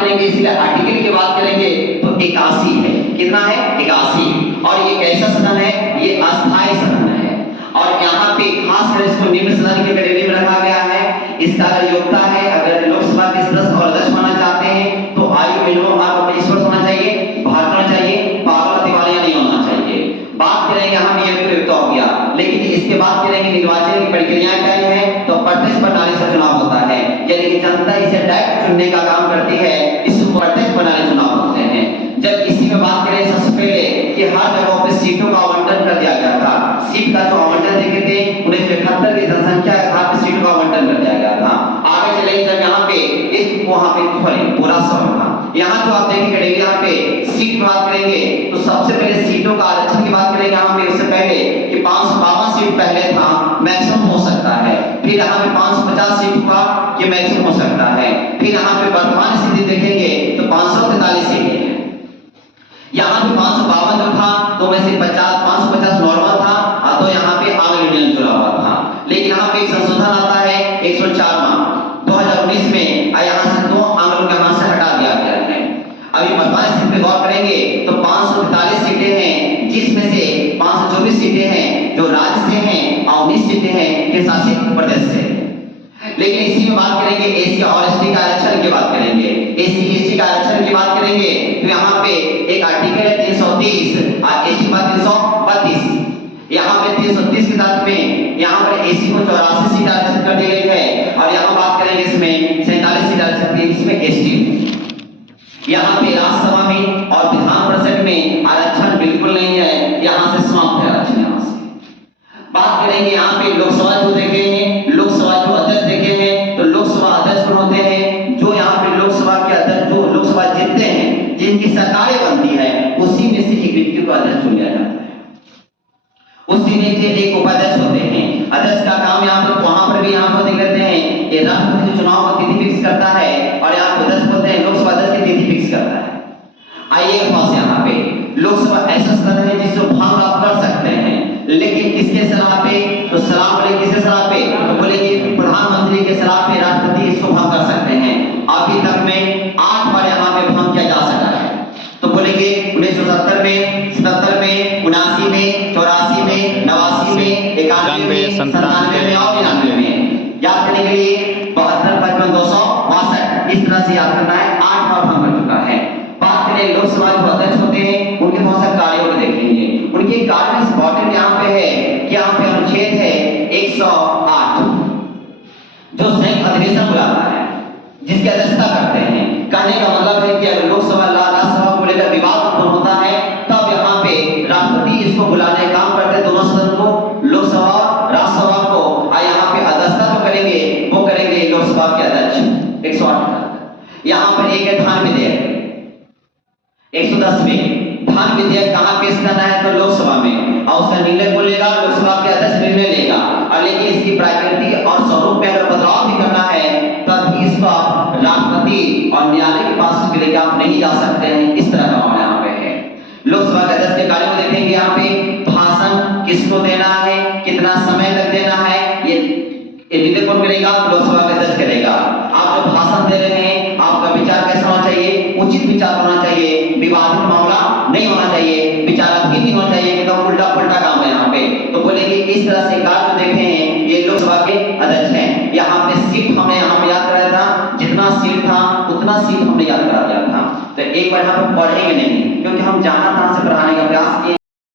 करेंगे, इसलिए आर्टिकल की बात करेंगे तो 81 है। कितना है? 81। और ये कैसा सदन है? ये अस्थायी सदन है। और यहाँ पे खास कर इसको निम्न सदन की कैटेगरी में रखा गया है। इसका अगर योग्यता है, अगर लोकसभा के सदस्य और अध्यक्ष बनना चाहते हैं तो आयु मिनिमम आपको 25 वर्ष होना चाहिए, भारत होना चाहिए, पागल दिवालिया नहीं होना चाहिए। बात करेंगे हम ये तो हो गया, लेकिन इसके बाद करेंगे निर्वाचन की प्रक्रिया क्या है। तो प्रत्यक्ष प्रणाली से चुनाव होता है, यानी कि जनता इसे डायरेक्ट चुनने का काम करती है, इसको प्रत्यक्ष प्रणाली चुनाव होते हैं। जब इसी में बात करें सबसे पहले कि हर जगहों पे सीटों का आवंटन कर दिया गया था। सीट का जो आवंटन देखे थे 1971 की जनसंख्या के आधार पर सीटों का आवंटन कर दिया गया था। आगे चलेंगे जब यहाँ पे एक वहां पे पूरा सवाल था। यहाँ जो आप देखेंगे यहाँ पे सीट की बात करेंगे तो सबसे पहले सीटों का आरक्षण की बात करेंगे यहाँ पे। इससे पहले कि 552 सीट पहले था, मैक्सिमम हो सकता है। फिर यहाँ पे 550 सीट हुआ कि मैक्सिमम हो सकता है। फिर यहाँ पे वर्तमान स्थिति देखेंगे तो 543 सीटें हैं। यहाँ पे 552 जो था तो में से 550 नॉर्मल था, तो यहाँ पे आंग्ल इंडियन जुड़ा हुआ था। लेकिन यहाँ पे एक संशोधन आता है 104वां 2019 में, यहाँ से 2 आंग्लों के यहाँ से हटा दिया गया है। अभी वर्तमान स्थिति पे गौर करेंगे तो 543 सीटें हैं, जिसमें से 524 सीटें हैं जो राज्य से हैं और 19 सीटें हैं केंद्र शासित प्रदेश से। लेकिन इसी में बात करेंगे एसी और एसटी का आरक्षण की बात करेंगे। एसी एसटी का आरक्षण की बात करेंगे तो यहाँ पे एक आर्टिकल है 330 और एसी का 332। यहाँ पे 330 के साथ में यहाँ पर एसी को 84 सीट आरक्षित कर दी गई है। और यहाँ बात करेंगे इसमें 47 सीट आरक्षित की, इसमें एसटी। यहाँ पे राज्यसभा में और विधान परिषद में आरक्षण बिल्कुल नहीं है, यहाँ से समाप्त है आरक्षण। यहाँ से बात करेंगे यहाँ पे लोकसभा जो देखे हैं, लोकसभा जो अध्यक्ष देखे हैं तो लोकसभा अध्यक्ष होते हैं जो यहाँ पे लोकसभा के अध्यक्ष जो लोकसभा जीतते हैं, जिनकी सरकारें बनती है, उसी में से एक व्यक्ति को अध्यक्ष चुना जाता है। उसी में से एक उपाध्यक्ष होते हैं। अध्यक्ष का काम यहाँ पर वहां पर भी यहाँ पर देख लेते हैं, ये राष्ट्रपति चुनाव की तिथि फिक्स करता है और यहाँ पर अध्यक्ष होते हैं, लोकसभा अध्यक्ष की तिथि फिक्स करता है। आइए पास यहाँ पे लोकसभा ऐसा सदन है जिसको भाग आप कर सकते हैं, लेकिन किसके सलाह पे? तो सलाह बोले किसके सलाह पे? तो बोले कि प्रधानमंत्री के सलाह पे राष्ट्रपति इसको भंग कर सकते हैं। अभी तक में 8 बार यहाँ पे भंग किया जा सका है। तो बोलेंगे 1970 में, 77 में, 79 में, 84 में, 89 में, 91 में, 97 में और 99 में। याद करने के लिए 72, 55, 262 इस तरह से याद करना है। 8 बार भंग कर चुका है। बात करें लोकसभा जो अध्यक्ष होते हैं उनके बहुत सारे कार्यों को देखेंगे। उनके कार्य इंपॉर्टेंट यहाँ पे है कि यहाँ पे अनुच्छेद है 108 जो संयुक्त अधिवेशन बुलाता है, जिसकी अध्यक्षता करते हैं। कहने का मतलब है कि अगर लोकसभा राज्यसभा को लेकर विवाद उत्पन्न होता है तब यहाँ पे राष्ट्रपति इसको बुलाने का काम करते हैं, दोनों सदन को, लोकसभा और राज्यसभा को। और यहाँ पे अध्यक्षता जो करेंगे वो करेंगे लोकसभा के अध्यक्ष। 108 यहाँ पर एक है धान विधेयक। 110 में धान विधेयक कहाँ पेश करना है? तो लोकसभा में, और उसका निर्णय बोलेगा लोकसभा के अध्यक्ष निर्णय लेगा। और लेकिन इसकी प्रकृति और स्वरूप में अगर बदलाव भी करना है तब भी इसका राष्ट्रपति और न्यायालय के पास के लिए आप नहीं जा सकते हैं। इस तरह का मामला यहाँ पे है। लोकसभा के अध्यक्ष के कार्य को देखेंगे। यहाँ पे भाषण किसको देना है, कितना समय तक देना है, ये निर्णय कौन करेगा? लोकसभा के अध्यक्ष करेगा। आप जो भाषण दे रहे हैं आपका विचार कैसा होना चाहिए? उचित विचार होना चाहिए, विवादित मामला नहीं होना चाहिए, विचाराधीन नहीं होना चाहिए, एकदम उल्टा पुल्टा काम है यहाँ पे। तो बोलेंगे इस तरह से कार्य जो देखे हैं ये लोकसभा के अध्यक्ष हैं। यहाँ पे सीट हमने यहाँ पे याद कराया था, जितना सीट था उतना सीट हमने याद करा दिया था। तो एक बार यहाँ पे पढ़ेंगे नहीं, क्योंकि हम जहाँ